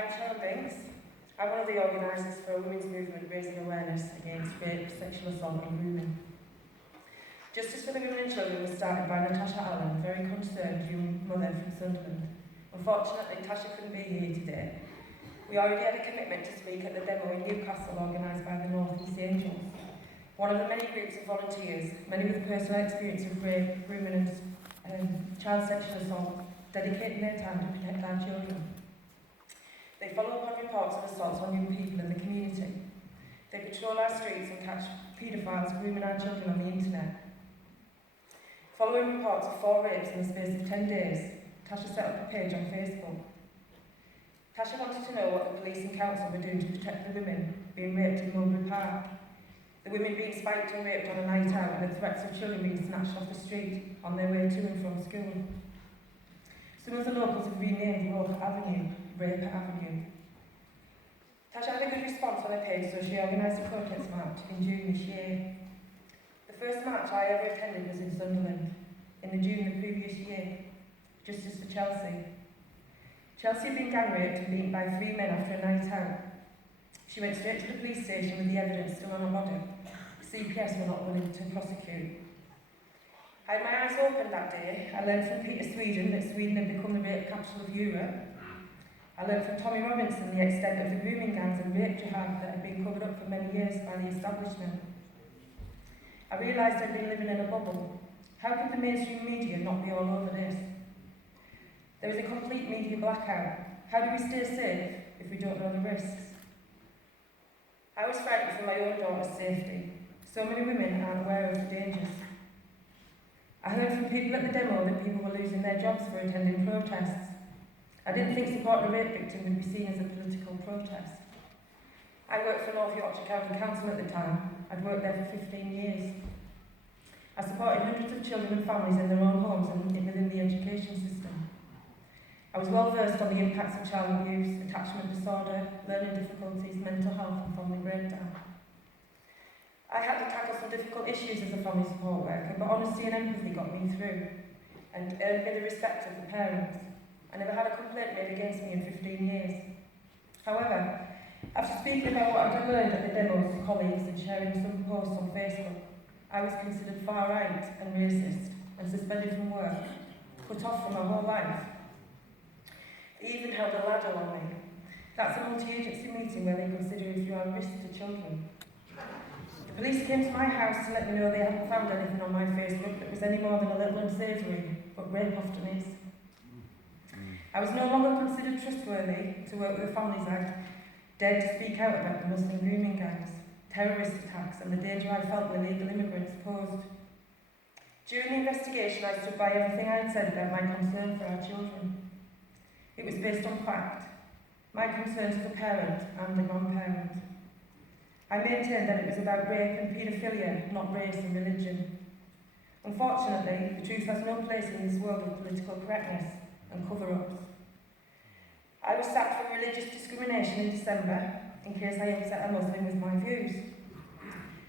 I'm Sharon Binks. I'm one of the organisers for a women's movement raising awareness against rape, sexual assault and grooming. Justice for the Women and Children was started by Natasha Allen, a very concerned young mother from Sunderland. Unfortunately, Tasha couldn't be here today. We already had a commitment to speak at the demo in Newcastle organised by the North East Angels, one of the many groups of volunteers, many with personal experience of rape, grooming and child sexual assault, dedicating their time to protect our children. They follow up on reports of assaults on young people in the community. They patrol our streets and catch paedophiles grooming our children on the internet. Following reports of 4 rapes in the space of 10 days, Tasha set up a page on Facebook. Tasha wanted to know what the police and council were doing to protect the women being raped in Mulberry Park, the women being spiked and raped on a night out, and the threats of children being snatched off the street on their way to and from school. Some of the locals have renamed Roper Avenue, Raper Avenue. Tasha had a good response on her page, so she organised a protest march in June this year. The first march I ever attended was in Sunderland, in the June the previous year, Justice for Chelsea. Chelsea had been gang raped and beaten by 3 men after a night out. She went straight to the police station with the evidence still on her body. CPS were not willing to prosecute. I had my eyes opened that day. I learned from Peter Sweden that Sweden had become the rape capital of Europe. I learned from Tommy Robinson the extent of the grooming gangs and rape jihad that had been covered up for many years by the establishment. I realised I'd been living in a bubble. How could the mainstream media not be all over this? There was a complete media blackout. How do we stay safe if we don't know the risks? I was frightened for my own daughter's safety. So many women aren't aware of the dangers. I heard from people at the demo that people were losing their jobs for attending protests. I didn't think supporting a rape victim would be seen as a political protest. I worked for North Yorkshire County Council at the time. I'd worked there for 15 years. I supported hundreds of children and families in their own homes and within the education system. I was well versed on the impacts of child abuse, attachment disorder, learning difficulties, mental health and family breakdown. I had to tackle some difficult issues as a family support worker, but honesty and empathy got me through and earned me the respect of the parents. I never had a complaint made against me in 15 years. However, after speaking about what I'd learned at the demos to colleagues and sharing some posts on Facebook, I was considered far right and racist and suspended from work, put off for my whole life. They even held a ladder on me. That's a multi-agency meeting where they consider if you are a risk to children. The police came to my house to let me know they hadn't found anything on my Facebook that was any more than a little unsavoury, but rape often is. I was no longer considered trustworthy to work with the Families Act, dared to speak out about the Muslim grooming gangs, terrorist attacks and the danger I felt the illegal immigrants posed. During the investigation, I stood by everything I had said about my concern for our children. It was based on fact, my concern to the parent and the grandparent. I maintained that it was about rape and paedophilia, not race and religion. Unfortunately, the truth has no place in this world of political correctness and cover-ups. I was sacked for religious discrimination in December in case I upset a Muslim with my views.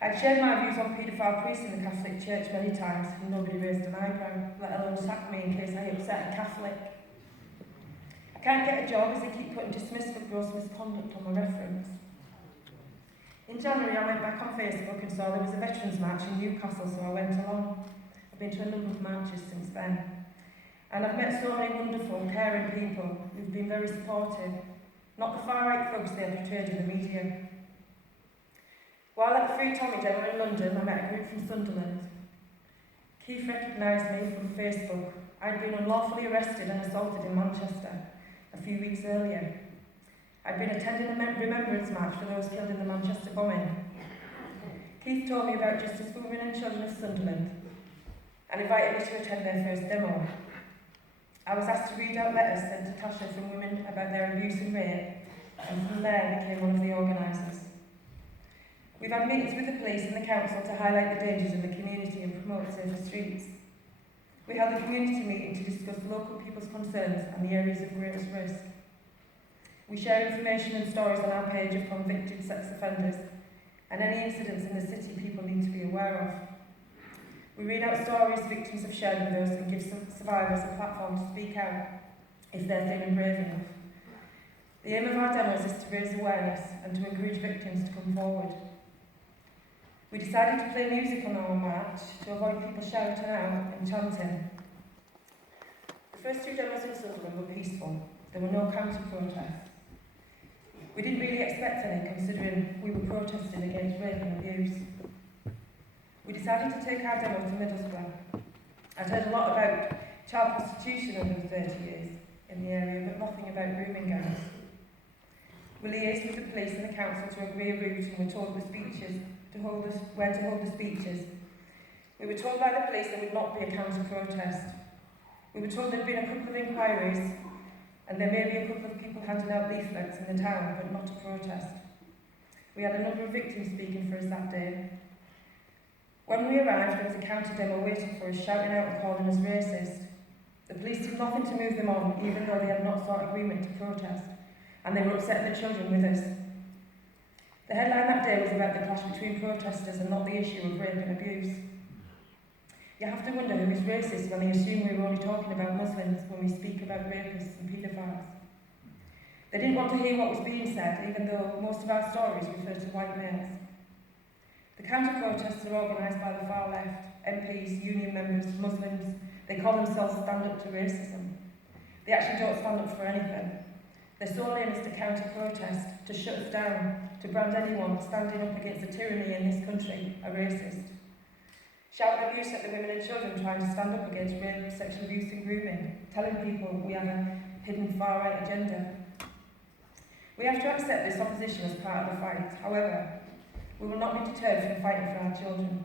I'd shared my views on paedophile priests in the Catholic Church many times and nobody raised an eyebrow, let alone sack me in case I upset a Catholic. I can't get a job as they keep putting dismissed for gross misconduct on my reference. In January, I went back on Facebook and saw there was a Veterans March in Newcastle, so I went along. I've been to a number of marches since then. And I've met so many wonderful, caring people who've been very supportive, not the far-right thugs they have portrayed in the media. While at the Free Tommy demo in London, I met a group from Sunderland. Keith recognised me from Facebook. I'd been unlawfully arrested and assaulted in Manchester a few weeks earlier. I'd been attending a remembrance march for those killed in the Manchester bombing. Keith told me about Justice for Women and Children of Sunderland and invited me to attend their first demo. I was asked to read out letters sent to Tasha from women about their abuse and rape, and from there became one of the organisers. We've had meetings with the police and the council to highlight the dangers in the community and promote safer streets. We held a community meeting to discuss local people's concerns and the areas of greatest risk. We share information and stories on our page of convicted sex offenders and any incidents in the city people need to be aware of. We read out stories victims have shared with us and give some survivors a platform to speak out if they're feeling brave enough. The aim of our demos is to raise awareness and to encourage victims to come forward. We decided to play music on our march to avoid people shouting out and chanting. The first two demos in Sunderland were peaceful. There were no counter-protests. We didn't really expect any, considering we were protesting against rape and abuse. We decided to take our demo to Middlesbrough. I'd heard a lot about child prostitution over the 30 years in the area, but nothing about grooming gangs. We liaised with the police and the council to agree a route, and were told where to hold the speeches. We were told by the police there would not be a counter-protest. We were told there'd been a couple of inquiries, and there may be a couple of people handing out leaflets in the town, but not a protest. We had a number of victims speaking for us that day. When we arrived, there was a counter-demo waiting for us, shouting out and calling us racist. The police did nothing to move them on, even though they had not sought agreement to protest, and they were upsetting the children with us. The headline that day was about the clash between protesters and not the issue of rape and abuse. You have to wonder who is racist when they assume we were only talking about Muslims when we speak about rapists and paedophiles. They didn't want to hear what was being said, even though most of our stories refer to white males. The counter-protests are organised by the far left, MPs, union members, Muslims. They call themselves Stand Up to Racism. They actually don't stand up for anything. Their sole aim is to counter-protest, to shut us down, to brand anyone standing up against the tyranny in this country a racist. Shouting abuse at the women and children trying to stand up against rape, sexual abuse and grooming, telling people we have a hidden far-right agenda. We have to accept this opposition as part of the fight. However, we will not be deterred from fighting for our children.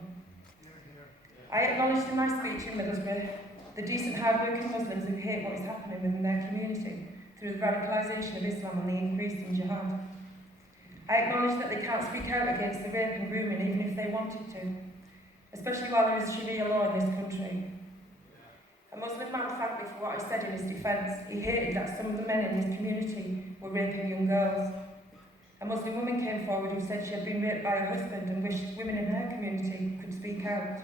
I acknowledged in my speech in Middlesbrough the decent, hard-working Muslims who hate what is happening within their community through the radicalisation of Islam and the increase in jihad. I acknowledge that they can't speak out against the rape and grooming even if they wanted to, especially while there is Sharia law in this country. A Muslim man thanked me for what I said in his defence. He hated that some of the men in his community were raping young girls. A Muslim woman came forward who said she had been raped by her husband and wished women in her community could speak out.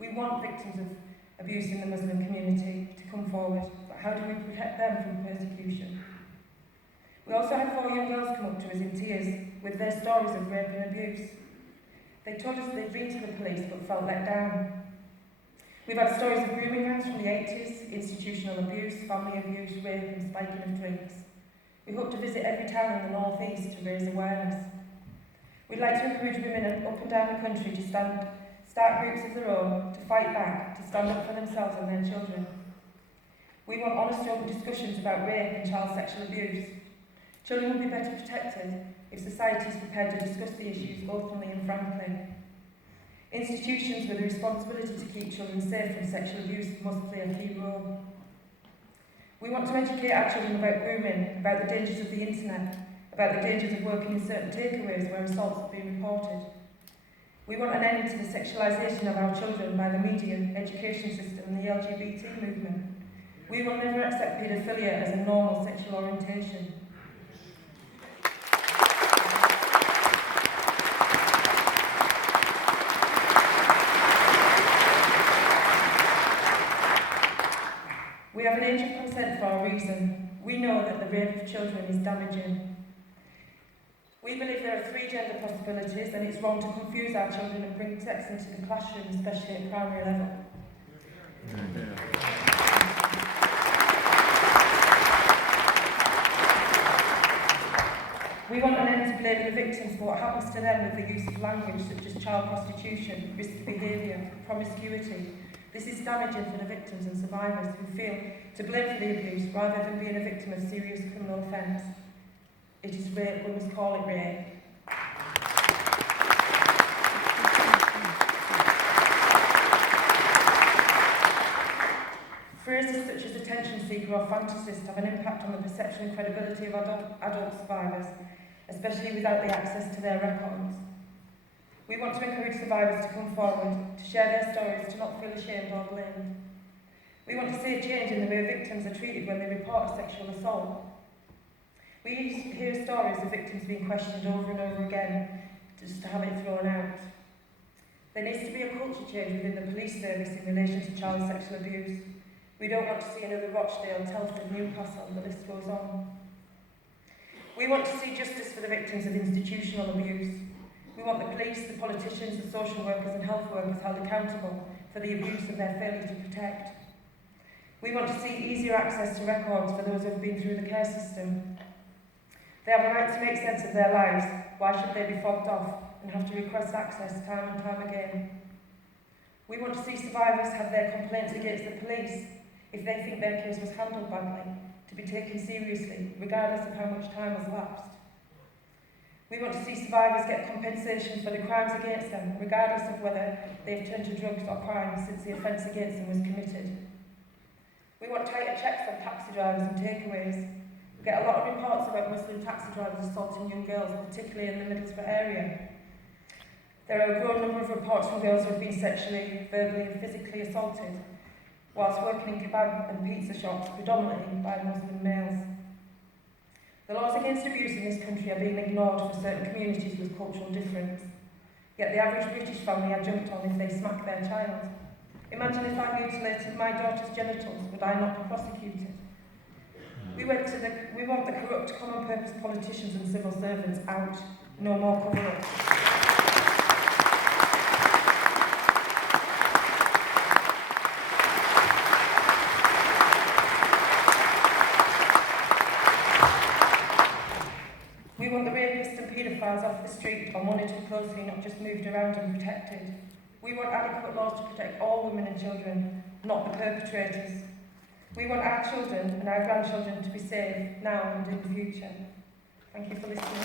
We want victims of abuse in the Muslim community to come forward, but how do we protect them from persecution? We also had 4 young girls come up to us in tears with their stories of rape and abuse. They told us they'd been to the police but felt let down. We've had stories of grooming gangs from the 80s, institutional abuse, family abuse, rape and spiking of drinks. We hope to visit every town in the North East to raise awareness. We'd like to encourage women up and down the country to start groups of their own, to fight back, to stand up for themselves and their children. We want honest open discussions about rape and child sexual abuse. Children will be better protected if society is prepared to discuss the issues openly and frankly. Institutions with the responsibility to keep children safe from sexual abuse must play a key role. We want to educate our children about grooming, about the dangers of the internet, about the dangers of working in certain takeaways where assaults have been reported. We want an end to the sexualisation of our children by the media, education system and the LGBT movement. We will never accept paedophilia as a normal sexual orientation. We have an age of consent for a reason. We know that the rape of children is damaging. We believe there are 3 gender possibilities, and it's wrong to confuse our children and bring sex into the classroom, especially at primary level. We want an end to blaming the victims for what happens to them with the use of language such as child prostitution, risky behaviour, promiscuity. This is damaging for the victims and survivors who feel to blame for the abuse rather than being a victim of serious criminal offence. It is rape, we must call it rape. Phrases such as attention seeker or fantasist have an impact on the perception and credibility of adult survivors, especially without the access to their records. We want to encourage survivors to come forward, to share their stories, to not feel ashamed or blamed. We want to see a change in the way victims are treated when they report a sexual assault. We hear stories of victims being questioned over and over again, just to have it thrown out. There needs to be a culture change within the police service in relation to child sexual abuse. We don't want to see another Rochdale, Telford, Newcastle, the list goes on. We want to see justice for the victims of institutional abuse. We want the police, the politicians, the social workers and health workers held accountable for the abuse and their failure to protect. We want to see easier access to records for those who have been through the care system. They have a right to make sense of their lives. Why should they be fobbed off and have to request access time and time again? We want to see survivors have their complaints against the police if they think their case was handled badly, to be taken seriously, regardless of how much time has lapsed. We want to see survivors get compensation for the crimes against them, regardless of whether they've turned to drugs or crime since the offence against them was committed. We want tighter checks on taxi drivers and takeaways. We get a lot of reports about Muslim taxi drivers assaulting young girls, particularly in the Middlesbrough area. There are a growing number of reports from girls who have been sexually, verbally and physically assaulted whilst working in kebab and pizza shops, predominantly by Muslim males. The laws against abuse in this country are being ignored for certain communities with cultural difference. Yet the average British family are jumped on if they smack their child. Imagine if I mutilated my daughter's genitals, would I not be prosecuted? We want the corrupt, common-purpose politicians and civil servants out. No more cover-up. We want the rapists and paedophiles off the street or monitored closely, not just moved around and protected. We want adequate laws to protect all women and children, not the perpetrators. We want our children and our grandchildren to be safe now and in the future. Thank you for listening.